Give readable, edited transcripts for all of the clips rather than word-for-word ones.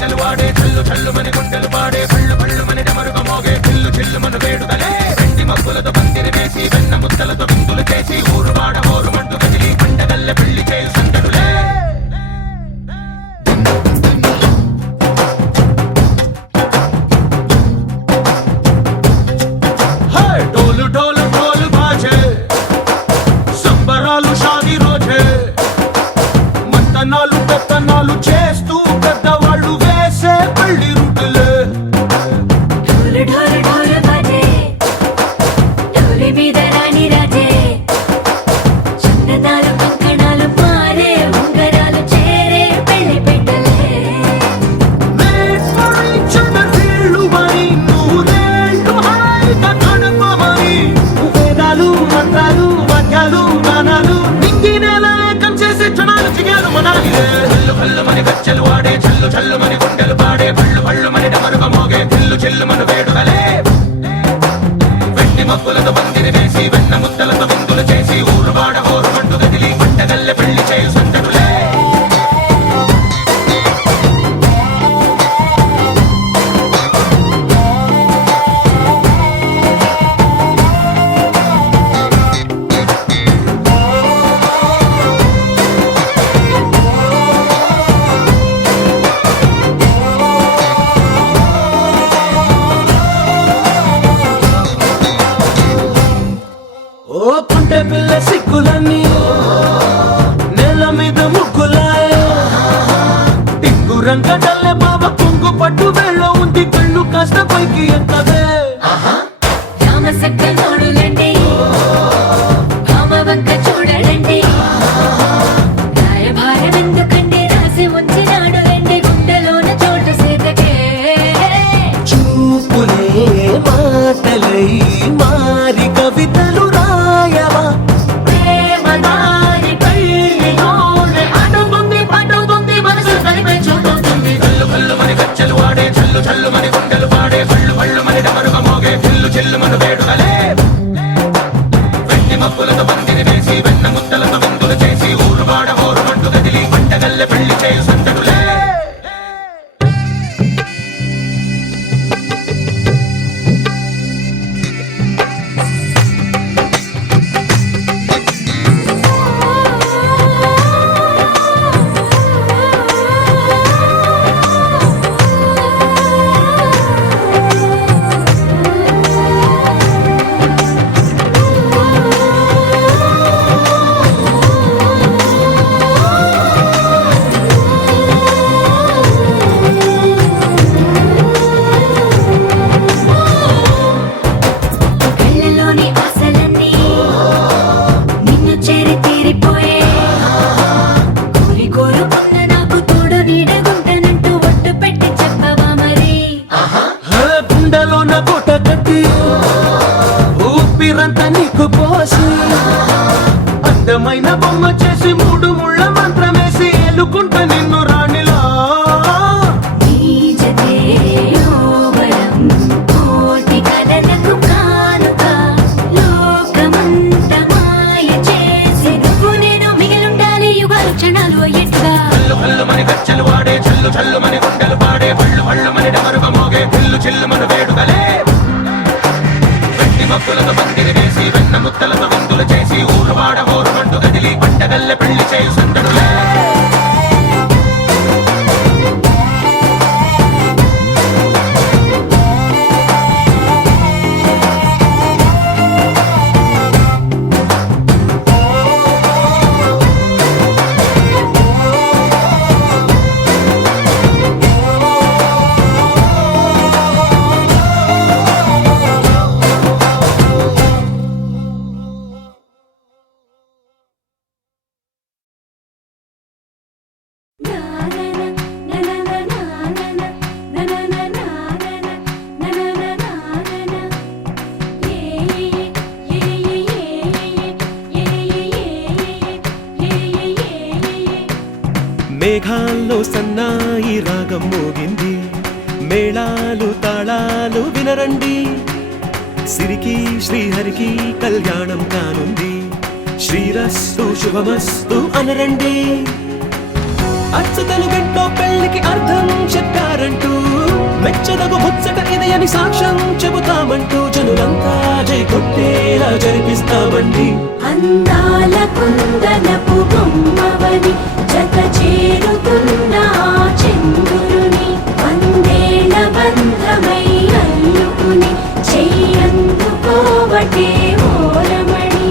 గజ్జలు వాడే చల్లు చల్లు మని గుండెలు పాడే పళ్ళు పళ్ళు మని డమరుగ మోగే చిల్లు చిల్లు మను వేడుదలే వెండి మబ్బులతో పందిరి వేసి వెన్న ముద్దలతో విందులు చేసి ఊరు వాడ హోరు మంటు కదిలి పండగల్లె పెళ్లి చేయు సందడులే డోలు డోలు డోలు బాజే సంబరాలు షాదీ రోజే మంతనాలు పెత్తనాలు చేస్తూ పెద్దవాళ్ళు వేసే పెళ్లి రూటులే ఢోలు ఢోలు ఢోలు బాజే ఢోలి మీద రాణి రాజే చందనాలు కంకణాలు మారే ఉంగరాలు చేరే పెళ్లి పెట్టలే వీళ్ళు మరి నూరేళ్ళు హాయిగా గడపమని వేదాలు మంత్రాలు వాక్యాలు గానాలు నింగి నేల ఏకం చేసే క్షణాలు చిగాలు మనాలి చల్లు కల్లు మని గజ్జలు వాడే చల్లు చల్లు మని గుండెలు పాడే పళ్ళు పళ్ళు మని డమరుగ మోగే చిల్లు చిల్లు మను వేడుదలే వెండి మబ్బులతో పందిరి వేసి వెన్న ముద్దలతో విందులు చేసి ఊరు వాడ హోరు మంటు గదిలి పండగల్లె పెళ్లి చేయు సందడులే ఓ పుంటె పిల్ల సిక్కులన్నీ నేల మీద ముగ్గులాయ టిక్కు రంగడల్లె బాబ కుంగు పట్టు వెళ్ళ ఉంది కళ్ళు కాస్త పైకి ఎత్తదే రామ సక్క నోడులండి రామ వంక చూడలండి రాయభారం ఎందుకండి రాసి ఉంచినాడు రండి గుండెలోన చోటు సీతకే చూపులే మాటలై మారి కవితలు రాయవా ప్రేమ దారి పెళ్లిలోనే అడుగుంది పడుతుంది మనసు కనిపై చూడుతుంది కల్లు కల్లు మని గజ్జలు వాడే చల్లు చల్లు మని గుండెలు పాడే పళ్ళు పళ్ళు మని డమరుగ మోగే చిల్లు చిల్లు మను వేడుదలే వెండి మబ్బులతో పందిరి వేసి వెన్న ముద్దలతో విందులు చేసి ఊరు వాడ హోరు మంటు గదిలి పండగల్లె పెళ్లి చేయు సందడులే కళ్ళలోని ఆశలన్నీ నిన్ను చేరి తీరిపోయే కోరి కోరుకున్న నాకు తోడు నీడగుంటానంటూ ఒట్టు పెట్టి చెప్పవా మరి గుండెలోన కోట కట్టి ఊపిరంతా నీకు పోసి అందమైన బొమ్మ చేసి మూడు ముళ్ళ మంత్రమేసి ఎలుకుంటా నిన్ను రాణిలా నీజతే యోవరం కోటి కలలకు కానుక లోకమంత మాయ చేసి నువ్వు నేను మిగిలుండాలి యుగాలు క్షణాలు అయ్యేట్టుగా కల్లు కల్లు మని గజ్జలు వాడే చల్లు చల్లు మని గుండెలు పాడే పళ్ళు పళ్ళు మని డమరుగ మోగే చిల్లు చిల్లు మను వేడుదలే వెండి మబ్బులతో పందిరి వేసి వెన్న ముద్దలతో విందులు చేసి ఊరు వాడ హోరు మంటు గదిలి పండగల్లె పెళ్లి చేయు సందడులే మేఘాల్లో సన్నాయి రాగం మోగింది, మేళాలు తాళాలు వినరండి. సిరికి శ్రీహరికి కళ్యాణం కానుంది, శ్రీరస్తు శుభమస్తు అనరండి. అచ్చ తెలుగింట్లో పెళ్లికి అర్థం చెప్పారంటూ మెచ్చదగు ముచ్చట ఇది అని సాక్ష్యం చెబుతామంటూ జనులంతా జై కొట్టేలా జరిపిస్తామండి. అందాల కుందనపు బొమ్మవని జత చేరుతున్న చంద్రుని వందేళ్ల బంధమై అల్లుకుని చెయ్యందుకోవటే ఓరమణి.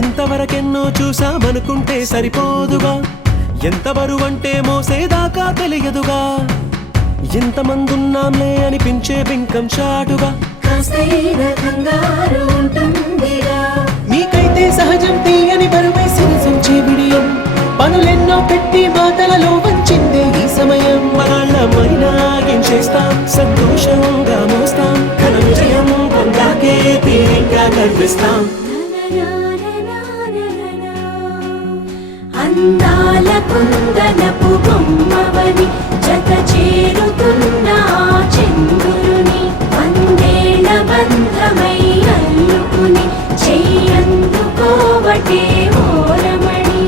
ఇంతవరకెన్నో చూసామనుకుంటే సరిపోదుగా, ఎంత బరువంటే మోసేదాకా తెలియదుగా, ఇంతమందున్నాంలే అనిపించే బింకం చాటుగా కాస్తైనా కంగారు ఉంటుందిరా. నీకైతే సహజం తీయని బరువై సిరిసంచే బిడియం పనులెన్నో పెట్టి మాటలలో వంచిందే ఈ సమయం. మనాళ్ళమైనా ఏం చేస్తాం, సంతోషంగా మోస్తాం, ఘన విజయం పొందాకే తీరిగ్గా గర్విస్తాం. అందాల కుందనపు బొమ్మవని జత చేరుతున్న చంద్రుని వందేళ్ల బంధమై అల్లుకుని చెయ్యందుకోవటే ఓరమణి.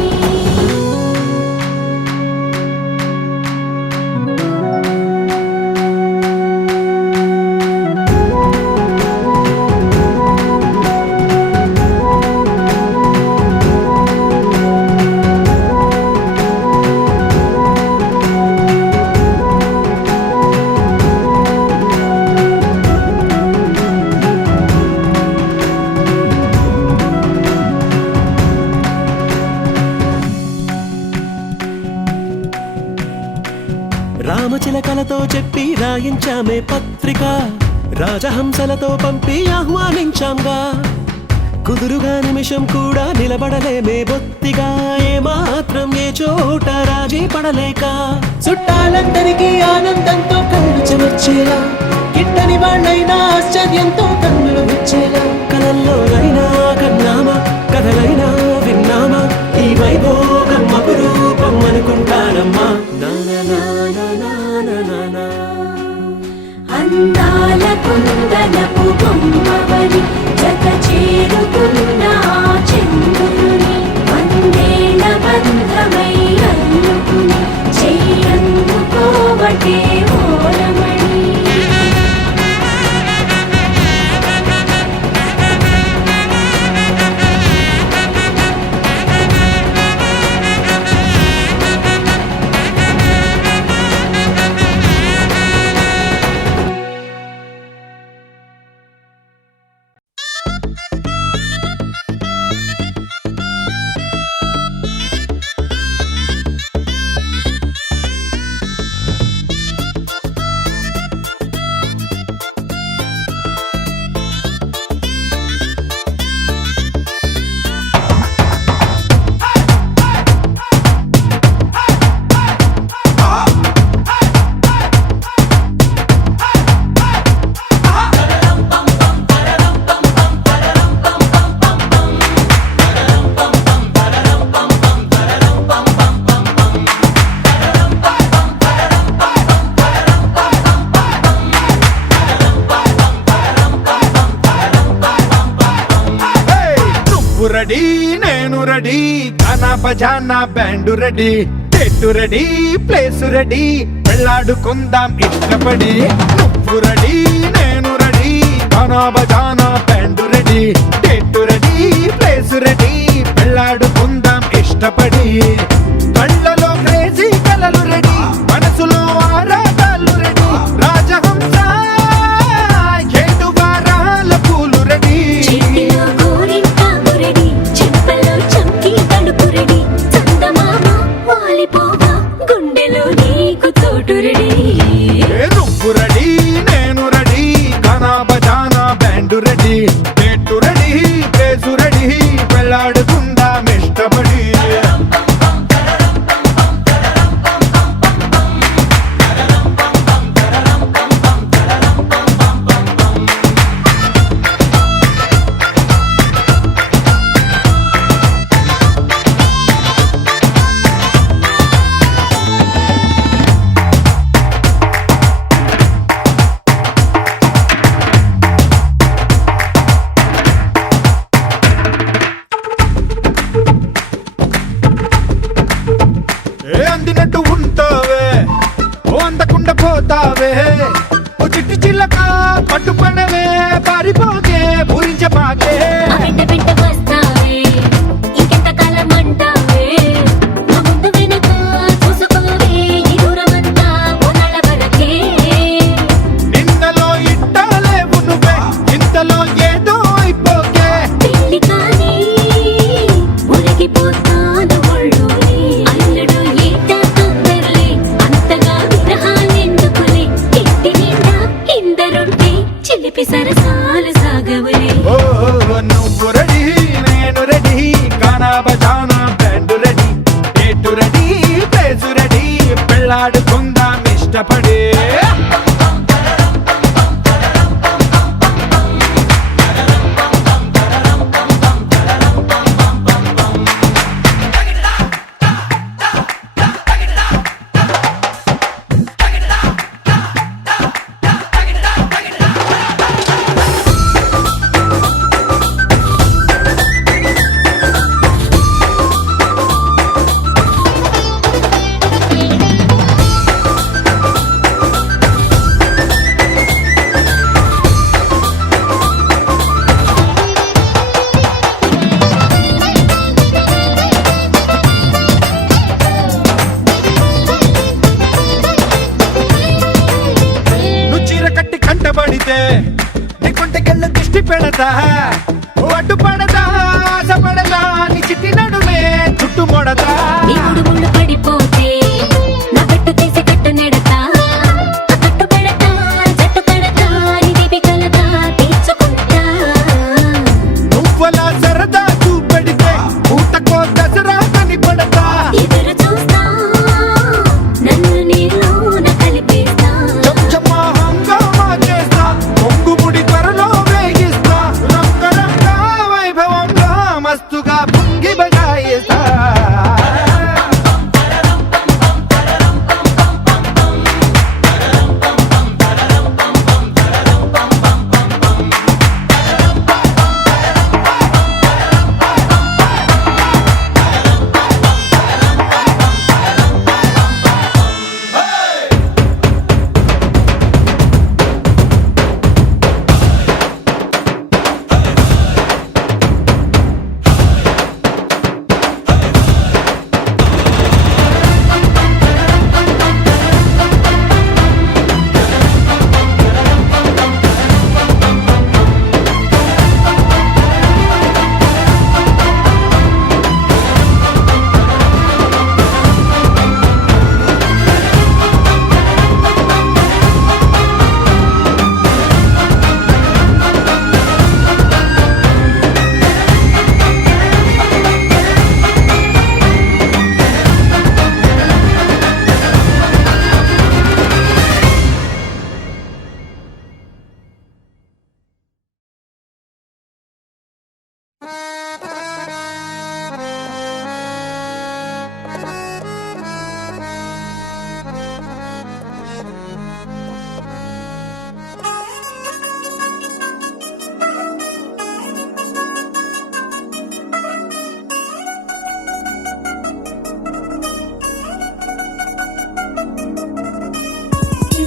రామచిలకలతో చెప్పి రాయించామే పత్రిక, రాజహంసలతో పంపి ఆహ్వానించాంగా, కుదురుగా నిమిషం కూడా నిలబడలేమే బొత్తిగా, ఏమాత్రం ఏ చోట రాజీ పడలేక. చుట్టాలందరికీ ఆనందంతో కళ్ళు చెమర్చేలా, గిట్టని వాళ్ళైనా ఆశ్చర్యంతో కన్నులు విచ్చేలా, కలల్లోనైనా కన్నామా, కథలైనా విన్నామా, ఈ వైభోగం అపురూపం అనుకుంటానమ్మా. అందాల కుందనపు బొమ్మవని జత చేరుతున్న చంద్రుని వందేళ్ల బంధమై అల్లుకుని చెయ్యందుకోవటే ఓరమణి. రెడీ నేను రెడీ గానా బజానా band ready date ready place ready వెళ్ళాడుకుందాం ఇష్టపడి నువ్వు రెడీ నేను రెడీ గానా బజానా band ready date ready place ready వెళ్ళాడుకుందాం ఇష్టపడి కళ్ళలో క్రేజీ కలలు రెడీ మనసులో ఆరాటాలు రెడీ రాజహంస నువ్వు రెడీ నేను రెడీ గానా బజానా బ్యాండ్ పట్టుపడవే పారిపోకే పూరించపాకే ఆ వెంట వెంట వస్తావే ఇంకెంత కాలం అంటావే నా ముందు వెనక చూసుకోవే ఈ దూరమంతా కొన్నాళ్ళ వరకే నిన్నలో ఇట్టాలేవు నువ్వే ఇంతలో ఏదో అయిపోకే పెళ్లి కానీ మురిగిపోతాను ఒళ్ళోనే అల్లుడు ఈట తొందరలే అంతగా విరహాలెందుకులే ఇంటి నిండా ఇందరుంటే చిలిపి సరసాలు సాగవలే ఓ నువ్వు రెడీ నేను రెడీ గానా బజానా band ready date ready place ready పెళ్ళాడుకుందాం ఇష్టపడే నువ్వు చీర కట్టి కంటబడితే నీ కొంటకెళ్ళ దిష్టి పెడతా అడ్డు పడదా ఆశ పడదా నీ చిట్టి నడుమే చుట్టు మొడతా నీ ముడుముళ్ళు పడిపోతే నా పెట్టు తీసి కట్టు నెడతా ఆ కట్టు పెడతా జట్టు కడతా నీ దీపికలతా తీర్చుకుంటా నువ్వలా సరదా చూపెడితే ఊటకో దసరా కని పడతా ఎదురు చూస్తా నన్ను నీలోన కలిపేస్తా చెమ్మా హంగామా చేస్తా పొంగుముడి త్వరలో వేగిస్తా రంగరంగా వైభవంగా మస్తుగా పొంగి బజాయిస్తా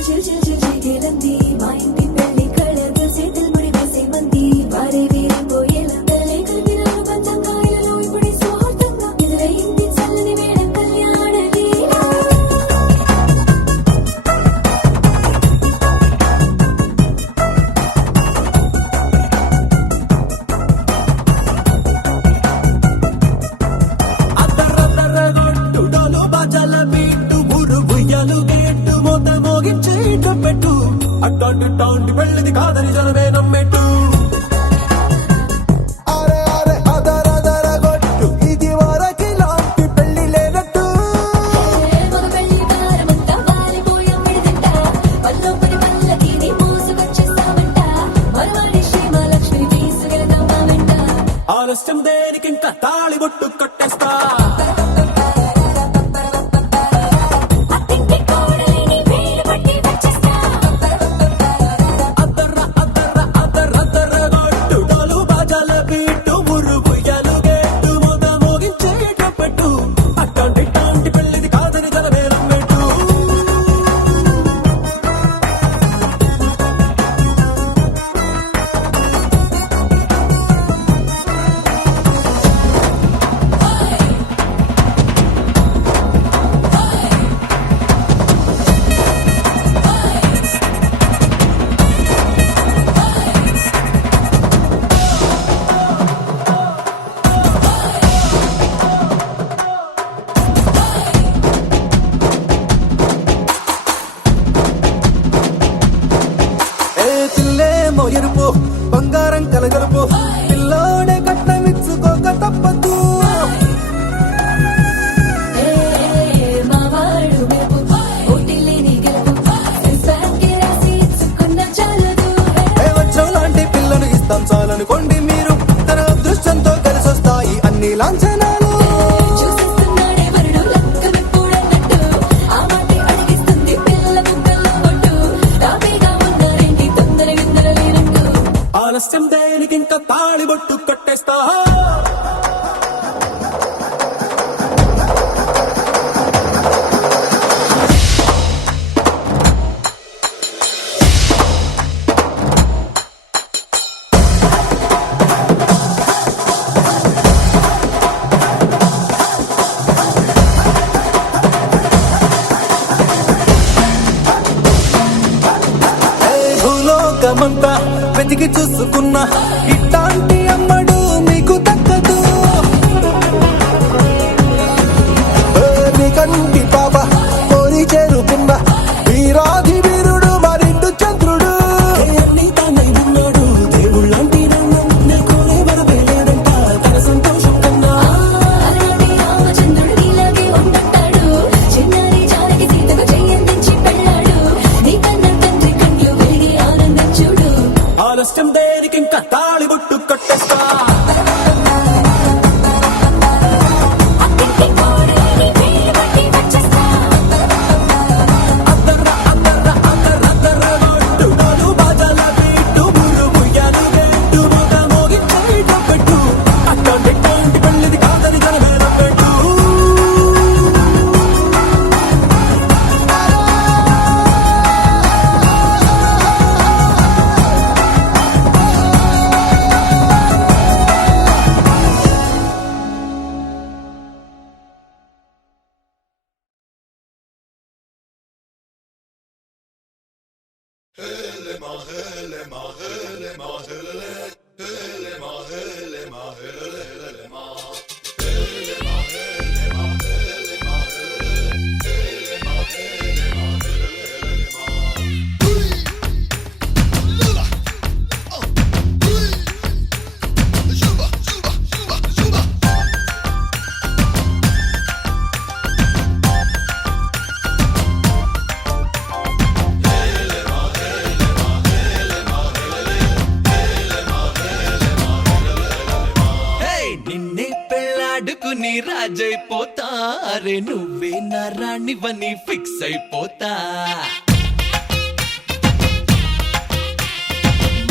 చిల్చిల్చిల్చిల్చిల్లంది మా ఇంటి పెళ్లి కళగా చేతులు ముడి వేసే మంది వారే వేరిపోయేలా తల్లి కలిపినారు పంచంగాయలలో ఇప్పుడే స్వార్థంగా ఎదురయింది చల్లని వేళ కళ్యాణ లీల అద్దరద్దరగొట్టు డోలు బాజాల బీటు మురు బుయ్యలు గేట్టు మోత మోగించి పెట్టు అట్టాంటి టాంటి పెళ్ళిది కాదని జనమే నమ్మెట్టు అరే అరే అదరదరగొట్టు ఇది వరకి లాంటి పెళ్లి లేనట్టు మగ పెళ్లి కారమంతా వాలిపోయమ్మడి తింట పల్లోపరి పల్లకిని మోసుకొచ్చేస్తామంట మరవాడి శ్రీమహాలక్ష్మిని తీసుకెళ్దామా వెంట ఆలస్యం దేనికి ఇంకా తాళి బొట్టు కట్టేస్తా అత్తింటి కోడలిని వేలు పట్టి వచ్చేస్తా అద్దర్ర అద్దర్ర అద్దరద్దరగొట్టు డోలు బాజాల బీటు మురు బుయ్యలు గేట్టు మోత మోగించి పెట్టు అట్టాంటి టాంటి పెళ్ళిది కాదని జనమే నమ్మెట్టు కళ్ళేమో ఎరుపు బంగారం కలగలుపు పిల్లోడే కట్నమిచ్చుకోక తప్పదు మావాడు మెరుపు ఓటిల్లేని గెలుపు ఇన్స్టాగ్రామ్కి రాసి ఇచ్చుకున్న చాలదు వజ్రం లాంటి పిల్లను ఇస్తాం చాలనుకోండి మీరు తన అదృష్టంతో కలిసొస్తాయి అన్ని లాంఛనాలు చూసేస్తున్నాడే వరుడు లక్కను కూడన్నట్టు ఆ మాటే అడిగిస్తుంది పిల్ల బుగ్గల్లో పట్టు తాపీగా ఉన్నారేంటి తొందర విందర లేనట్టు ఆలస్యం దేనికి ఇంకా తాళిబొట్టు కట్టేస్తా భూలోకమంతా వెతికి చూసుకున్నా ఇట్లాంటి అమ్మడు మీకు దక్కదు మీ కంటి పాప కోరి చేరుకున్న వీరాధి వీరుడు మరిండు చంద్రుడు అన్ని తానై ఉన్నాడు దేవుళ్ళంటి కోరే వరవేడంట తన సంతోషం కన్నా అలనాటి రామచంద్రుడు నీలాగే ఉండంటాడు చిన్నారి జానకి సీతకు చెయ్యందించి పెళ్ళాడు నీ కన్న తండ్రి కళ్ళు వెలిగి ఆనందం చూడు ఆలస్యం దేనికి ఇంకా తాళిబొట్టు కట్టేస్తా అత్తింటి కోడలిని పేరు పట్టి వచ్చేస్తా అద్దర్ర అద్దర్ర అద్దర్ర అద్దర్ర కొట్టుడోలు బాజాల బీటు బుర్రు బుయ్యాలు గెట్టు బుగ మోగించేట పెట్టు అట్టంటి పెళ్ళిది కాదని జనమేరం పెట్టు నిన్నే పెళ్ళాడుకుని రాజైపోతా అరే నువ్వే నా రాణివని ఫిక్స్ అయిపోతా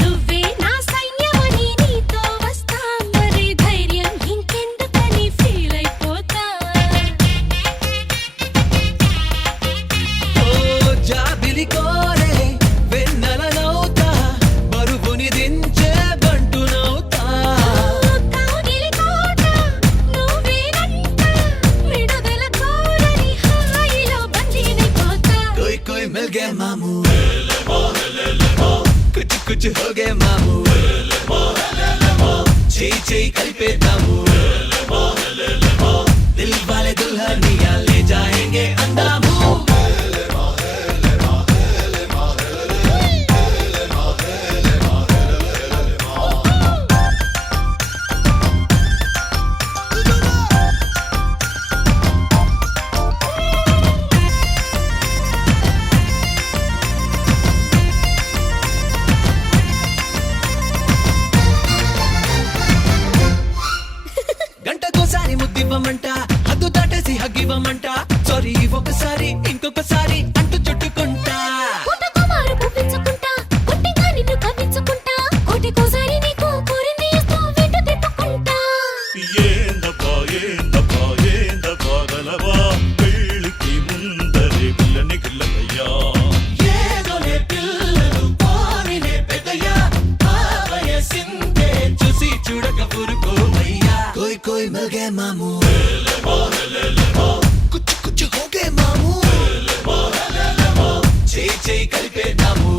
నువ్వే నా సైన్యమని నీతో వస్తా మరి ధైర్యం ఇంకెందుకని ఫీల్ అయిపోతా ఓ జాబిలి కోరే వెన్నెలనవుతా బరువుని దించే బంటునవుతా కాగిలి కోట నువ్వేనంట విడుదల కోరని హాయిలో బందీనైపోతా कोई कोई मिल गया मामू कुछ कुछ हो गए मामू చేయి చేయి కలిపేద్దాము దిల్ వాలే దుల్హనియా లే జాయేంగే అందాము గంటకోసారి ముద్దివ్వమంట హద్దు దాటేసి హగ్గివ్వమంట సారీ ఒకసారి ఇంకొకసారి అంటూ చుట్టుకుంటా పుట్టకుమారు పువ్వించుకుంటా కొట్టిగా నిన్ను కవ్వించుకుంటా కోటికోసారి నీకు కోరింది ఇస్తూ వెంట తిప్పుకుంటా ఏందబ్బా ఏందబ్బా ఏందబ్బా గలవా పెళ్ళికి ముందరే పిల్లని గిల్లయ్యా ఏదోనే పిల్లలు పోనినే పెద్దయ్యా ఆ వయసిందే చూసి చూడక ఊరుకోవయ్యా కోయ్ కోయ్ మిల్ గయా మామూ కుచ్ కుచ్ హో గయే మామూ చేయి చేయి కలిపేద్దాము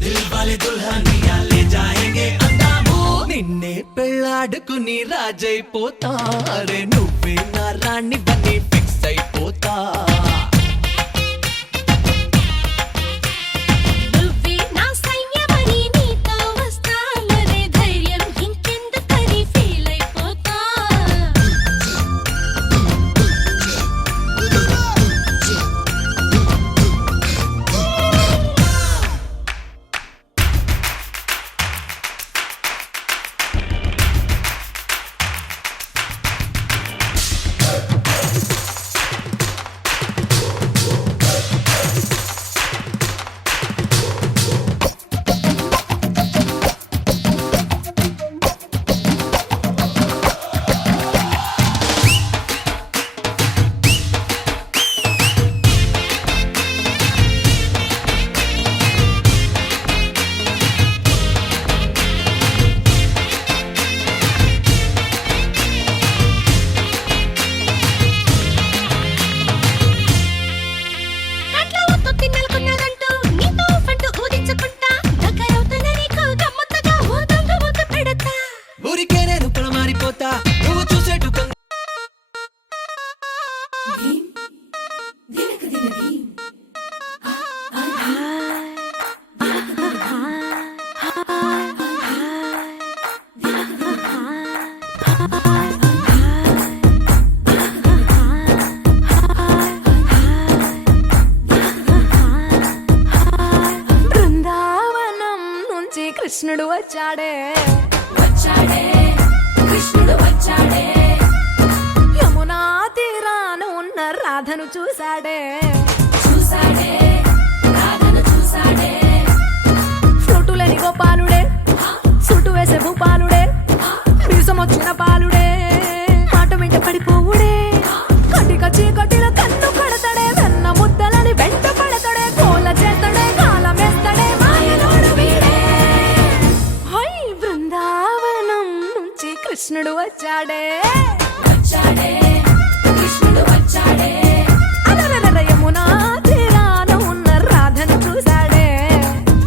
దిల్ వాలే దుల్హనియా లే జాయేంగే అందాము నిన్నే పెళ్ళాడుకుని రాజైపోతా అరే నువ్వే నా రాణివని ఫిక్స్ అయిపోతా నువ్వే నా కృష్ణుడు వచ్చాడే వచ్చాడే కృష్ణుడు వచ్చాడే యమునా తీరాన ఉన్న రాధను చూశాడే చూసాడే రాధను చూసాడే ఫ్రూటులేని గోపాలుడే సుటు వేసే భూపాలుడే వీసమొచ్చిన పాలుడే మాట వెంట పడిపోవుడే కటిక చీకటిలో కన్ను కడతాడే వెన్న ముద్దలని వెంట పడతాడే కోల చేస్తాడే కాలమేస్తాడే మాయలోడు వీడే హై బృందావనం నుంచి కృష్ణుడు వచ్చాడే వచ్చాడే కృష్ణుడు వచ్చాడే అలరలర యమునా తీరాన ఉన్న రాధను చూశాడే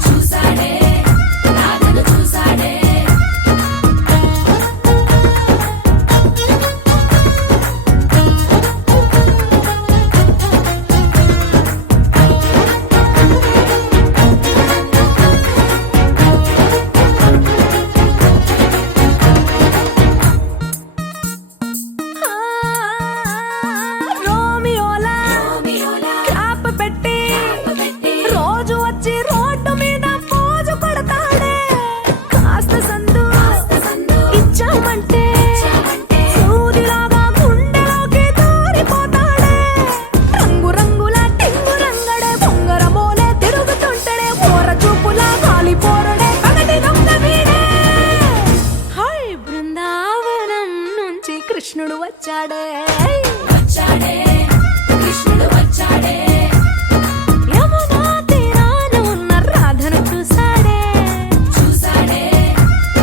చూసాడే రాధను చూసాడే ఆ, రోమియోలా రోమియోలా క్లాప్ పెట్టి పెట్టి రోజు వచ్చి రోడ్డు మీద పోజు కొడతాడే కాస్త సందు సందు ఇచ్చామంటే ఇచ్చామంటే సూదిలాగా గుండెలోకి దూరిపోతాడే రంగు రంగుల టింగు రంగడే బొంగరమోలే తిరుగుతుంటాడే ఓర చూపులా కాలిపోరడే పగటి దొంగ వీడే హై బృందావనం నుంచి కృష్ణుడు వచ్చాడే వచ్చాడే కృష్ణుడు వచ్చాడే యమునా తీరాన ఉన్న రాధను చూశాడే చూసాడే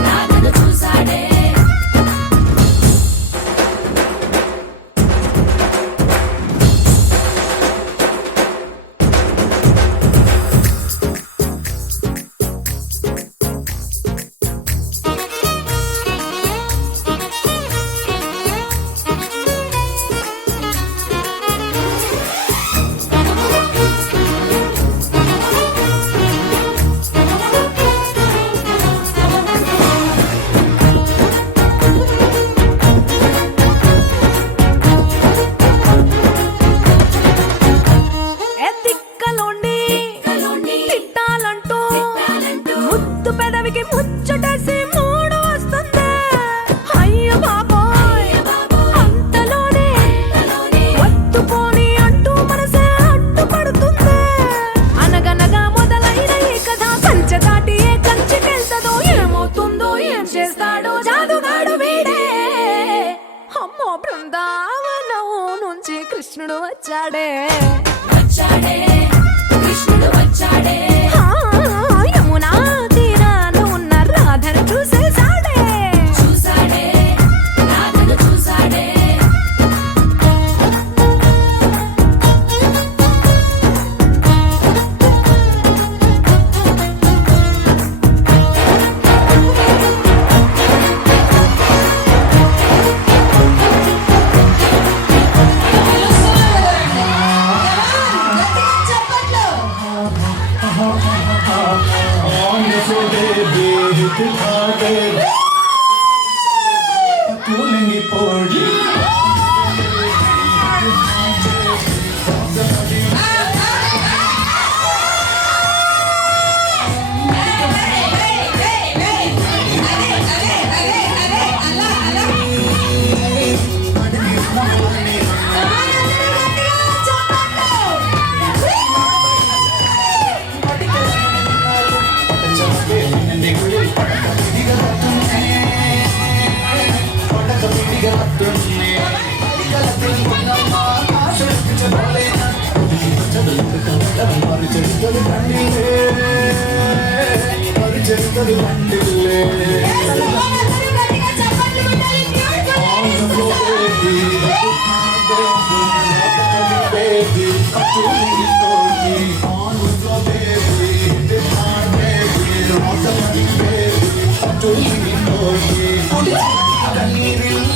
రాధను చూసాడే ఎత్తిక్కలోండి కలోండి తిట్టాలంటూ తిట్టాలంటూ ముద్దు పెదవికి ముచ్చటేసి మూడు వస్తుంది అయ్య బాబోయ్ అంతలోనే వత్తుపోని అంటూ మనసే అడ్డుపడుతుంది అనగనగా మొదలైన ఈ కథ కంచె దాటి ఏ కంచెకెళ్తదో ఏమవుతుందో ఏం చేస్తాడో జాదుగాడు వీడే అమ్మో బృందావనం నుంచి కృష్ణుడు వచ్చాడే వచ్చాడే కృష్ణుడు వచ్చాడే ఆ, యమునా తీరాన ఉన్న రాధను చూసేశాడే చూసాడే రాధను చూసాడే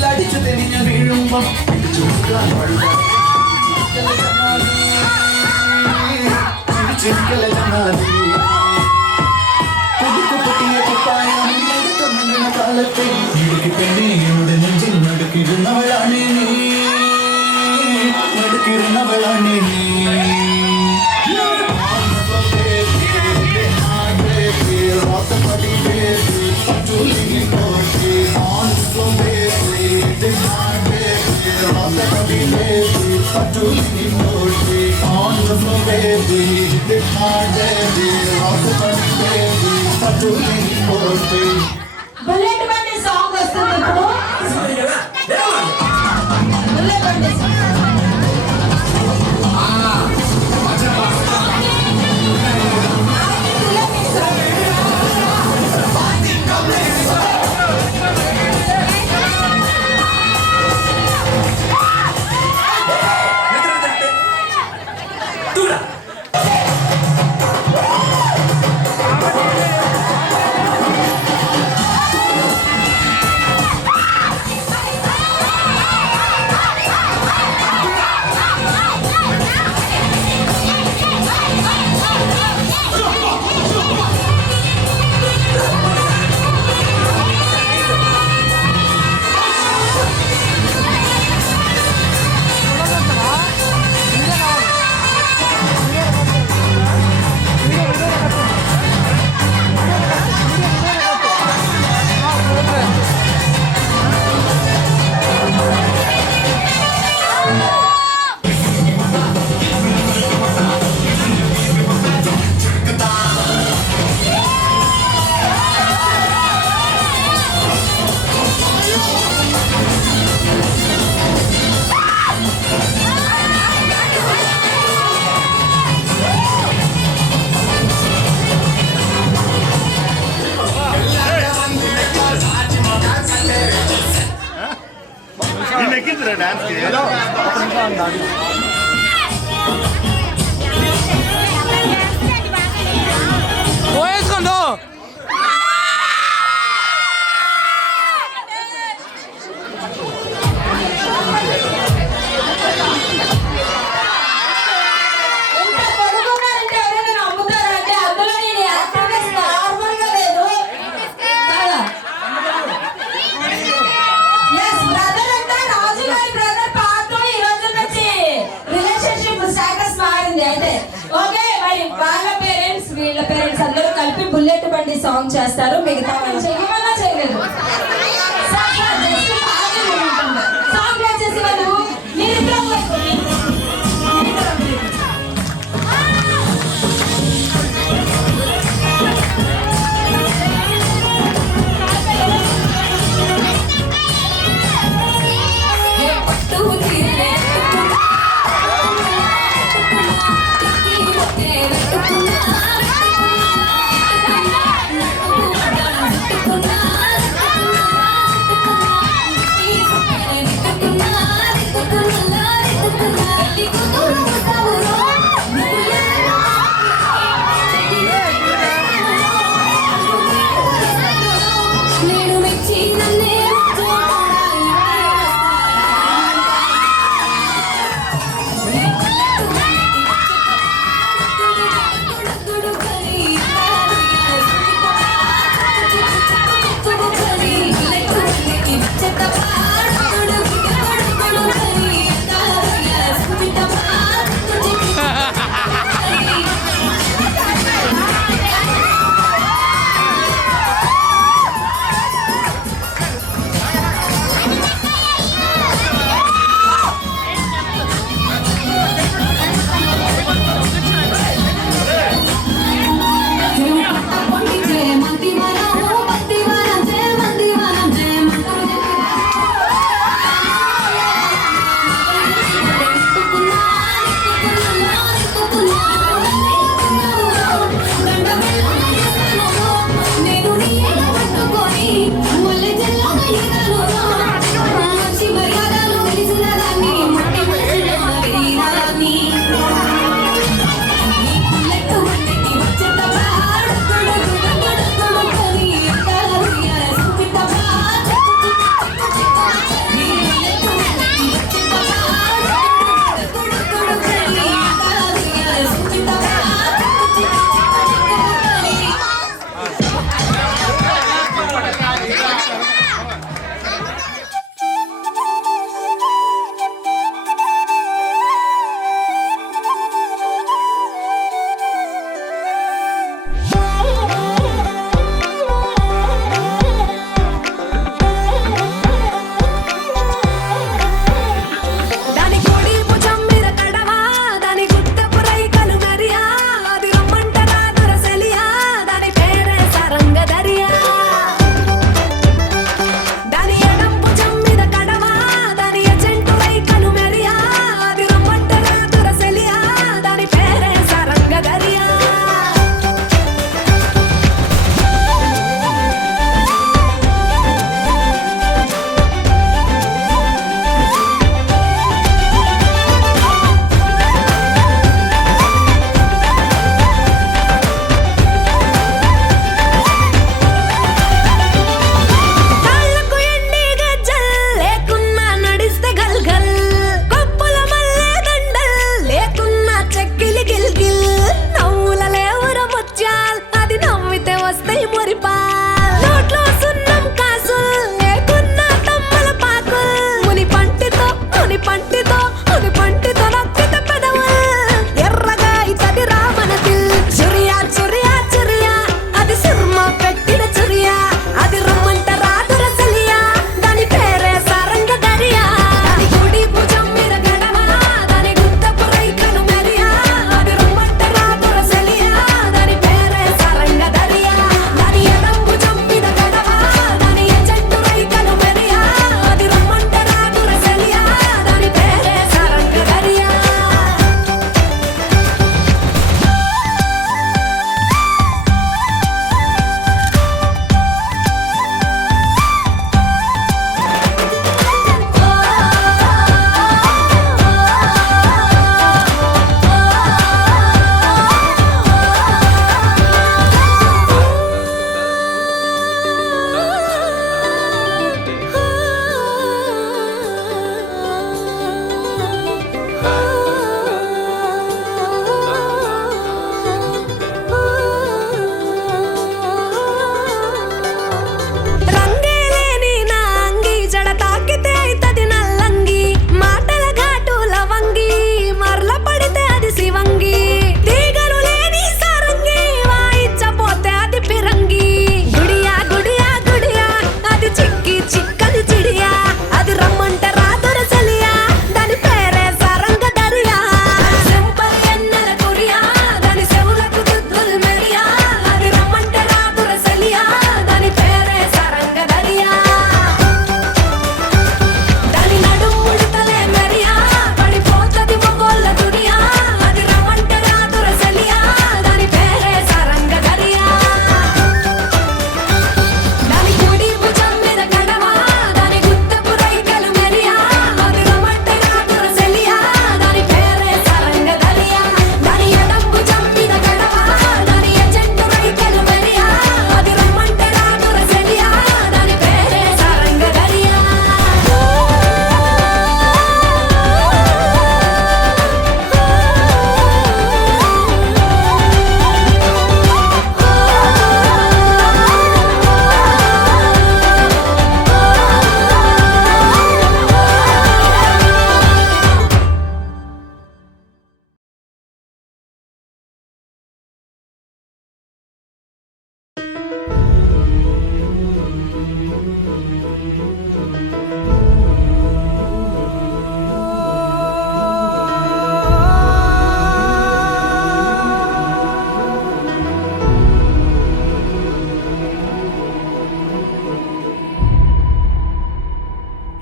അടിച്ചു തെളിഞ്ഞ വീഴുമ്പം ചിരിക്കല ജനാദി പുതുക്കു പൊട്ടിയ കുപ്പായം എടുത്ത മുന്നിന കാലത്തെ ഇടുക്കി പെണ്ണിയുടെ നെഞ്ചിൽ നടുക്കിരുന്നവളാണ് നീ നടുക്കിരുന്നവളാണ് നീ Rock the body, baby. పట్టుని నోటి on the flow baby hit hard baby rock పని బేబీ పట్టుని నోటి బుల్లెట్ బండి సాంగ్ వస్తుంది ఇప్పుడు బుల్లెట్ బండి బుల్లెట్ బండి సాంగ్ చేస్తారు మిగతా చేయమన్నా చేయలేదు సాంగ్ చేసి వాళ్ళు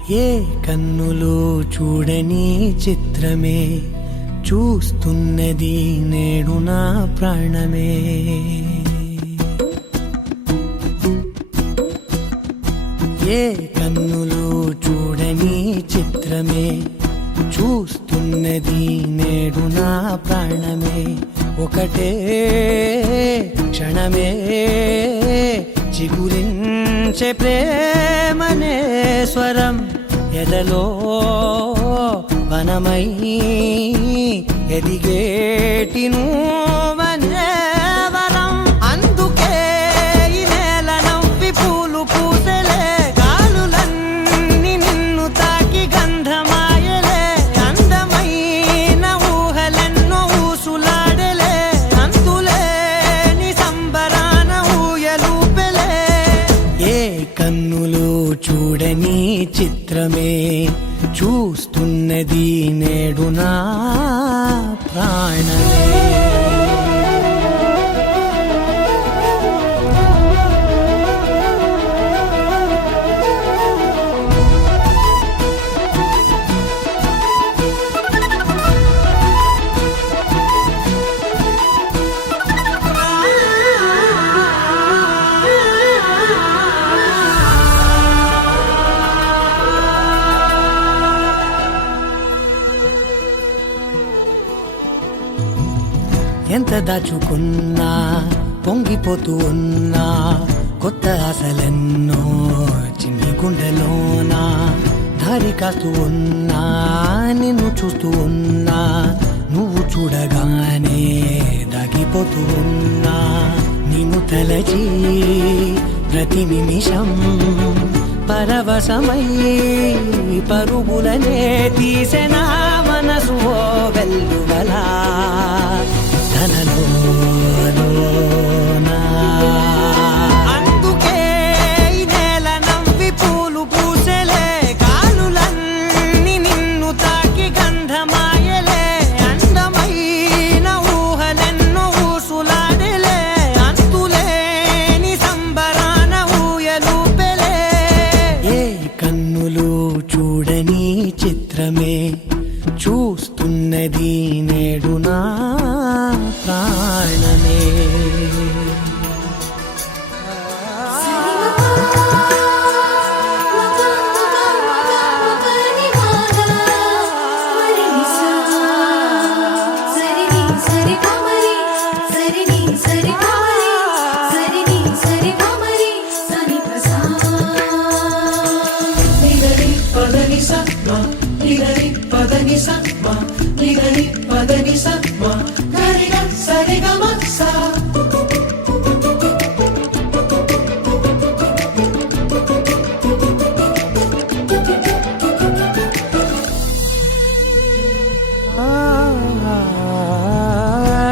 ఏ కన్నులు చూడని చిత్రమే చూస్తున్నది నేడు నా ప్రాణమే. ఏ కన్నులు చూడని చిత్రమే చూస్తున్నది నేడు నా ప్రాణమే. ఒకటే క్షణమే చిగురించే ప్రేమనే స్వరం ఎదలో వనమై ఎదిగేటి నువ్వనే వరం. అందుకే ఈ నేల నవ్వి పూలు పూసెలే, గాలులన్నీ నిన్ను తాకి గంధమాయలే. అందమైన ఊహలెన్నో ఊసులాడలే, అంతులేని సంబరాన ఊయలూపెలే. ఏ కన్నులు చూడని చిత్రమే చూస్తున్నది నేడు నా ప్రాణమే. ఎంత దాచుకున్నా పొంగిపోతూ ఉన్నా, కొత్త ఆశలెన్నో చిన్ని గుండెలోనా. దారి కాస్తూ ఉన్నా, నిన్ను చూస్తూ ఉన్నా, నువ్వు చూడగానే దాగిపోతూ ఉన్నా. నిన్ను తలచి ప్రతి నిమిషం పరవశమై పరుగులనే తీసెనా మనసు ఓ వెల్లువలా. అందుకే ఈ నేల నవ్వి పూలు పూసెలే, గాలులన్నీ నిన్ను తాకి గంధమాయలే. అందమైన ఊహలెన్నో ఊసులాడలే, అంతులేని సంబరాన ఊయలూపెలే. ఏ కన్నులు చూడని చిత్రమే చూస్తున్నది నేడు నా ప్రాణమే.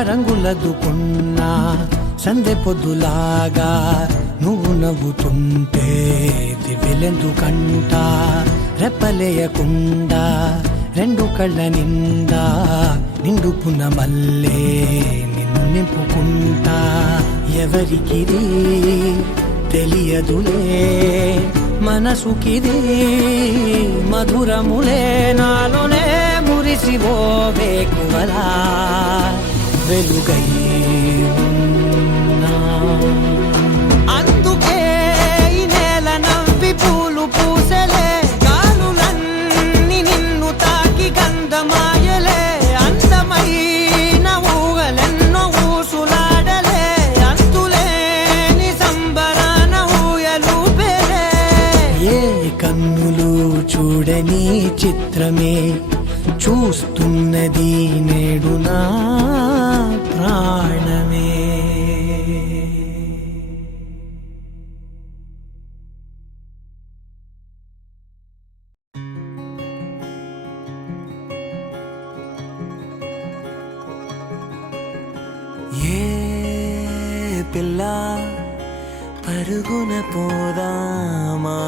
రంగులదుకున్నా సందె పొద్దులాగా నువ్వు నవ్వుతుంటే దివ్వెలెందుకంట. రెప్పలేయకుండా రెండు కళ్ళ నిండా నిండుకున్న మల్లే నిన్ను నింపుకుంటా. ఎవరికిది తెలియదులే మనసుకిది మధురములే, నాలోనే మురిసివో వేకువలా వెలుగై ఉన్నా. అందుకే ఈ నేల నవ్వి పూలు పూసెలే, గాలులన్నీ నిన్ను తాకి గంధమాయలే. అందమైన ఊహలెన్నో ఊసులాడలే, అంతులేని సంబరాన ఊయలూపెలే. ఏ కన్నులు చూడని చిత్రమే చూస్తున్నది నేడు నా ప్రాణమే. ఏ పిల్ల పరుగున పోదామా,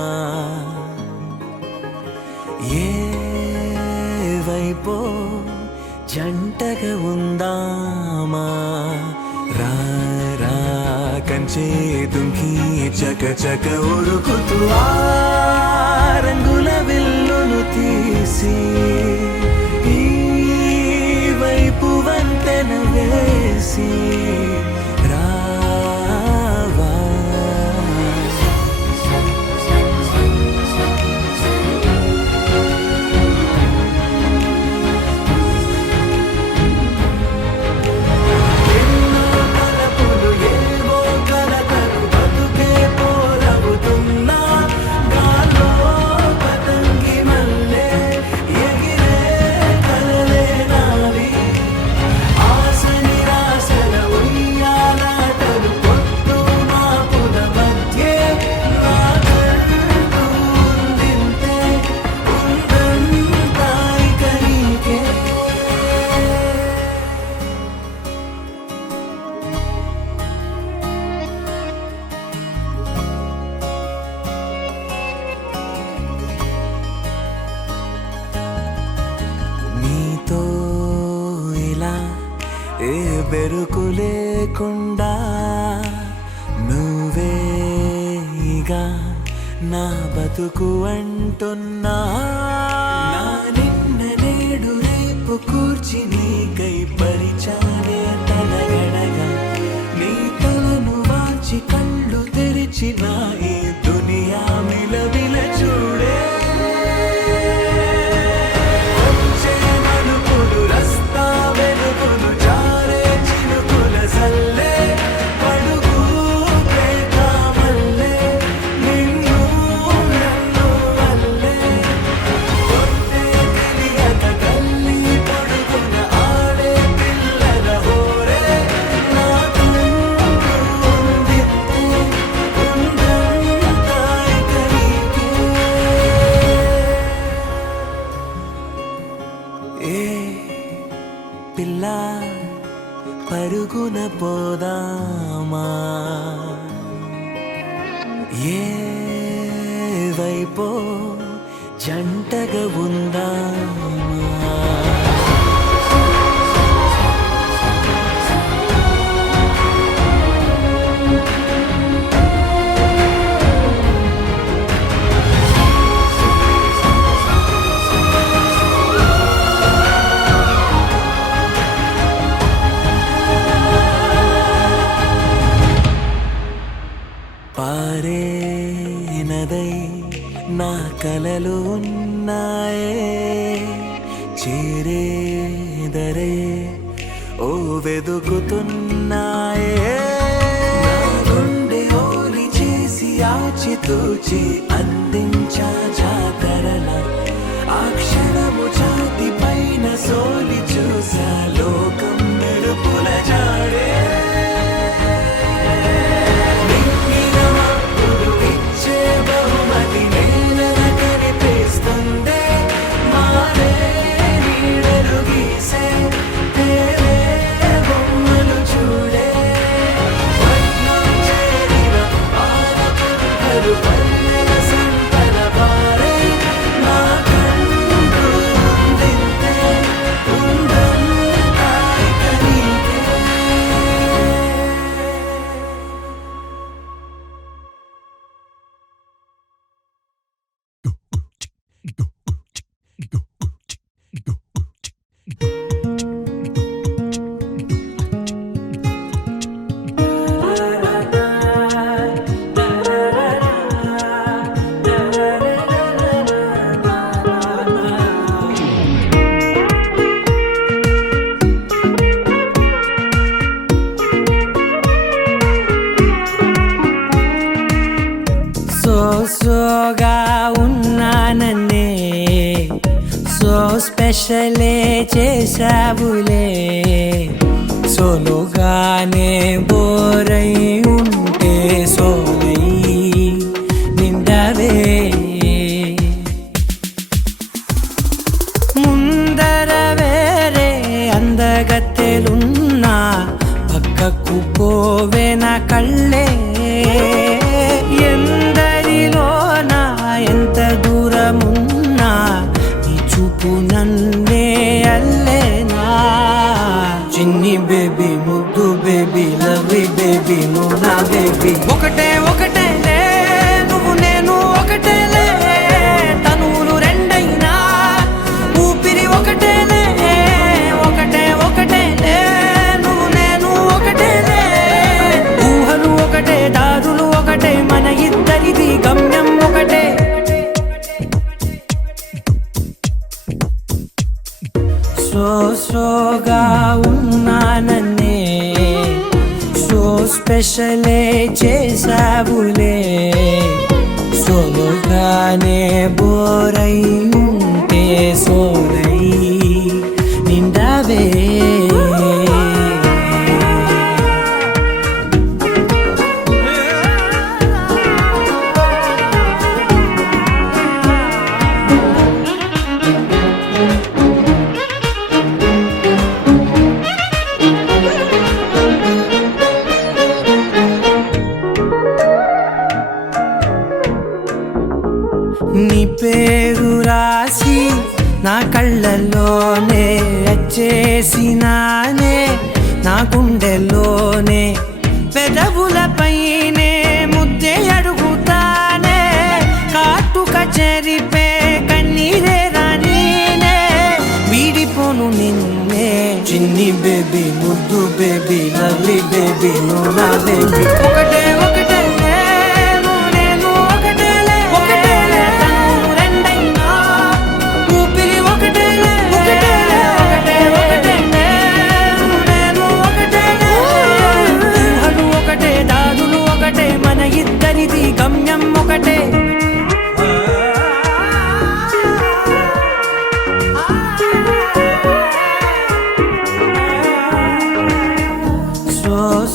ఏ వైపో జంటగా ఉందామా. రా రా కంచె దుంకి చక చక ఉరుకుతూ ఆ రంగుల విల్లును తీసి ఈ వైపు వంతెన వేసి రావా ఎన్నో తలపులు ఏవో కలతలు బతుకే పోరవుతున్నా గాల్లో పతంగి మల్లె ఎగిరే కలలే నావి ఆశ నిరాశల ఉయ్యాలాటలు పొద్దు మాపుల మధ్యే నాకంటూ ఉందింతే ఉందంతా ఇక నీకే నీతో ఇలా ఏ బెరుకు లేకుండా నువ్వేగా నా బతుకు అంటున్నా నా నిన్న నేడు రేపు కూర్చి నీకై పరిచాలే తలగడగా నీ తలను వాచి కళ్ళు తెరిచిన ఈ దునియా మిలవిల చూడే వచ్చే మలుపులు రస్తా వెలుగులు జారే చినుకుల సల్లే పడుగు పేట మల్లె నిన్ను నన్ను వల్లే కొట్టే తెలియక గల్లీ పొడుగున ఆడే పిల్లల హోరే నాకంటూ ఉందింతే ఉందంతా ఇక నీకే ఏ పిల్ల పరుగున పోదామా ఏ వైపో జంటగా ఉందామా పారే నదై నా కలలు ఉన్నాయే చేరేదరే ఓ వెదుకుతున్నాయే నా గుండె ఓలి చేసి ఆచితూచి అందించా జాతరల ఆ క్షణము ఛాతి పైన సోలి చూసా లోకం మెరుపుల జాడే నింగిన మబ్బులు ఇచ్చే బహుమతి నేలన కనిపిస్తుందే మారే నీడలు గీసే తేరే బొమ్మలు చూడే పట్నం చేరిన పాలకులు పల్లెల సంతల పారే నా కంటూ ఉందింతే ఉందంతా ఇక నీకే సోగా ఉన్నానన్నే సో స్పెషలే చేసావులే సోలోగానే బోరై ఉంటే సోలై నిండవే ముందర వేరే అందగత్తెలున్నా పక్కకు పోవే నా కళ్ళే ఎందరిలోనా ఎంత దూరమున్నా నీ చూపు నన్నే అల్లేనా చిన్ని బేబీ ముద్దు బేబీ లవ్లీ బేబీ నువ్వు నా బేబీ బేబీ ఒకటే ఒకటేలే నువ్వు నేను ఒకటేలే తనువులు రెండైనా ఊపిరి ఒకటేలే ఒకటే ఒకటేలే నువ్వు నేను ఒకటేలే ఊహలు ఒకటే దారులు ఒకటే మన ఇద్దరిది గమ్యం ఒకటే సోగా ఉన్నానన్నే సో స్పెషలే చేసావులే సోలోగానే బోరై ఉంటే సోలై నిండావే నీ పేరు రాసి నా కళ్ళల్లోనే వచ్చేసినానే నా గుండెల్లోనే పెదవులపైనే ముద్దే అడుగుతానే కాటుక చెరిపే కన్నీరే రానీనే వీడిపోను నిన్నే చిన్ని బేబీ ముద్దు బేబీ లవ్లీ బేబీ నువ్వు నా బేబీ ఒకటే ఒకటే ఇద్దరిది గమ్యం ఒకటే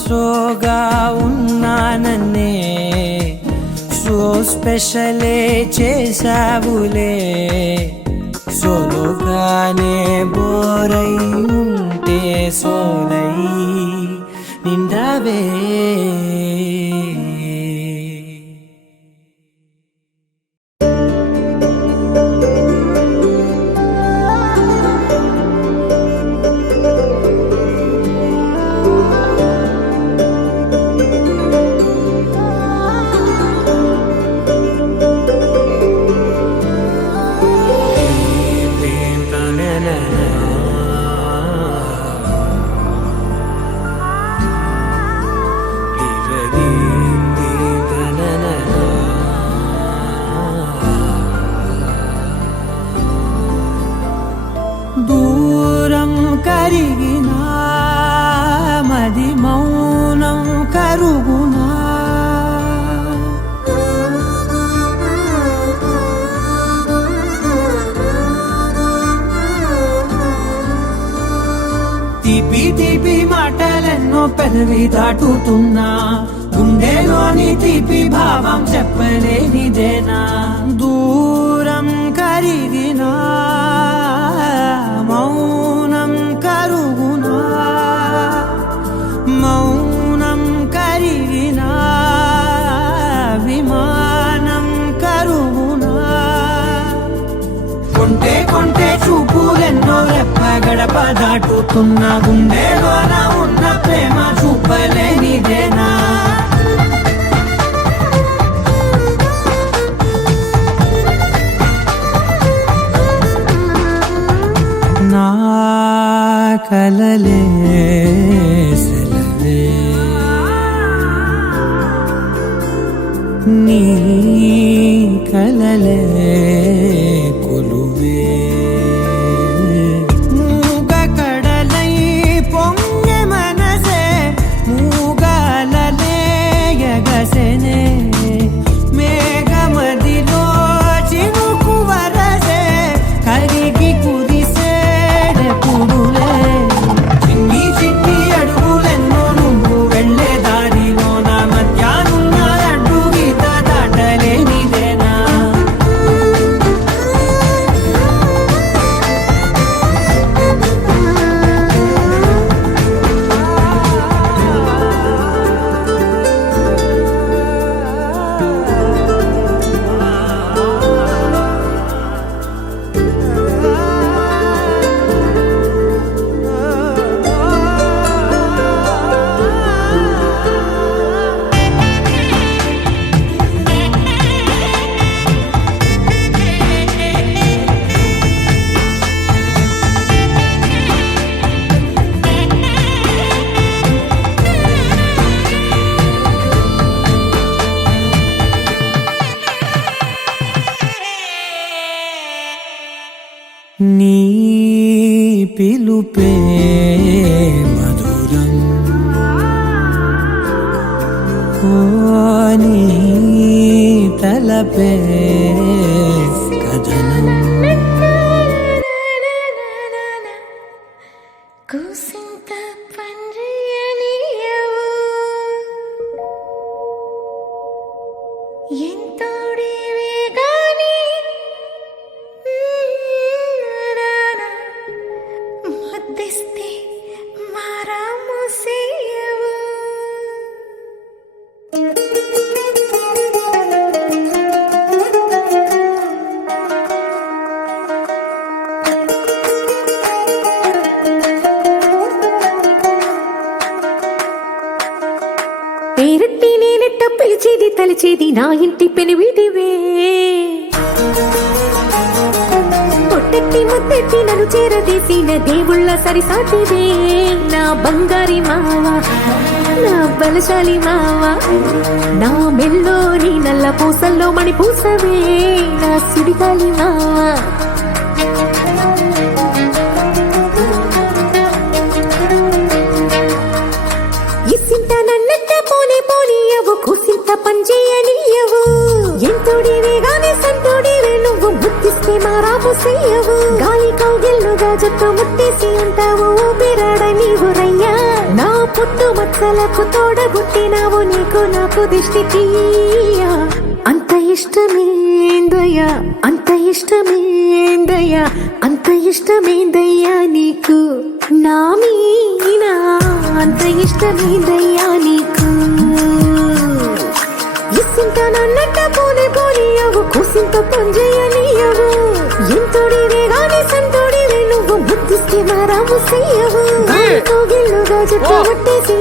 సోగా ఉన్నానన్నే సో స్పెషలే చేసావులే సోలోగానే బోరై ఉంటే సోలై నిండావే దూరం కరిగినా మది మౌనం కరుగునా తీపి తీపి మాటలెన్నో పెదవి దాటుతున్నా గుండెలోని తీపి భావం చెప్పలేనిదేనా దూరం కరిగినా మౌనం కరుగునా మౌనం కరిగినా విమానం కరుగునా కొంటే కొంటే చూపులెన్నో రెప్ప గడప దాటుతున్న గుండెలోన ఉన్న ప్రేమ చూపలేనిదేనా నా కలలే సెలవే నీ కలలే కొలువే మూగ కడలై పొంగె మనసే మూగలలే ఎగసెనే మేఘమదిలో చినుకు వరసే కరిగి కురిసేడెప్పుడులే చిన్ని చిన్ని అడుగులెన్నో నువ్వు వెళ్ళే దారిలో నా మధ్యాహ్నం అడ్డు గీత దాటలేనిదేనా పిలుపే మధురం ఓ నీ తలపే కథనం కూసింత పండ్రియనియవు ఎంతోడివే గాని ముద్దిస్తే మారాము సేయవు పేరెట్టి నేనెట్ట పిలిచేది తలిచేది నా ఇంటి పెనువిటివే పొట్టెట్టి ముద్దెట్టి నన్ను చేరదీసిన దేవుళ్ళ సరిసాటివే నా బంగారి మావా నా బలశాలి మావా నా మెల్లోని నల్ల పూసల్లో మణి పూసవే నా సుడిగాలి మావా ఇసింత నన్నట్ట పోనే పోనీయవు కూసింత పనిచేయనీయవు ఎంతోడివే గాని సంతోడివే నువ్వు ముద్దిస్తే మారాము చెయ్యవు గాలి కౌగిల్లుగా జుట్టు ముట్టేసి ఉంటావు ఊపిరాడ నీవు రయ్యా నా పుట్టు మచ్చలకు తోడబుట్టినావు నీకు నాకు దిష్టి తీయా అంత ఇష్టమేందయ్యా అంత ఇష్టమేందయ్యా అంత ఇష్టమేందయ్యా నీకు నా మీనా అంత ఇష్టమేందయ్యా నీకు ఇసింత నన్నట్ట పోనే పోనీయవు కూసింత పనిచేయనీయవు ఎంతోడివే గాని సంతోడివే నువ్వు బుద్ధిస్తే మారాము చెయ్యవు గిల్లుగా చుట్టూ ముట్టేసి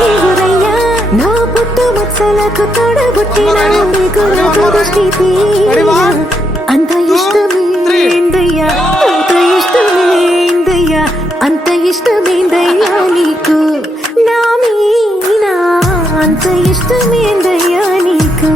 నీవు రయ్యా నా పుట్టు మచ్చలకు తోడబుట్టినావు నీకు నాకు దృష్టి తీయా అంత ఇష్టమేందయ్యా అంత ఇష్టమేందయ్యా అంత ఇష్టమేందయ్యా నీకు నా మీనా అంత ఇష్టమేందయ్యా నీకు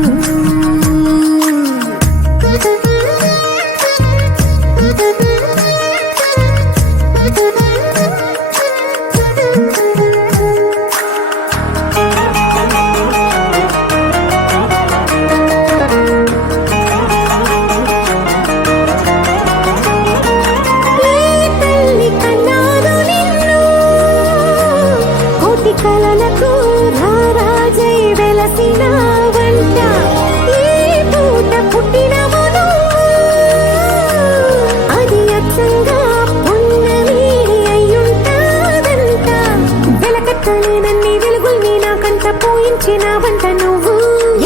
కలలకు రారాజై వెలసిన వంట ఈ పూట పుట్టినవు అది అచ్చంగా పున్నమి అయ్యుంటాదంట వెలకట్టలేనన్ని వెలుగుల్ని నాకంట పోయించిన వంట నువ్వు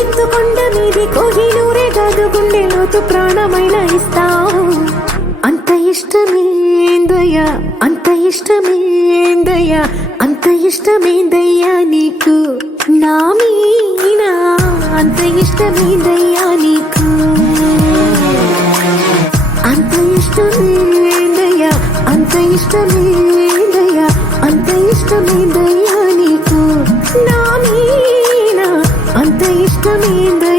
ఎత్తుకొండ మీది కోహినూరే కాదు గుండె లోతు ప్రాణమైన ఇస్తావు అంత ఇష్టమేందయ్యా అంత ఇష్టమేందయ్యా అంత ఇష్టమేందయ్యా నీకు నా మీనా అంత ఇష్టమేందయ్యా నీకు అంత ఇష్టమేందయ్యా అంత ఇష్టమేందయ్యా అంత ఇష్టమేందయ్యా నీకు నా మీనా అంత ఇష్టమేందయ్యా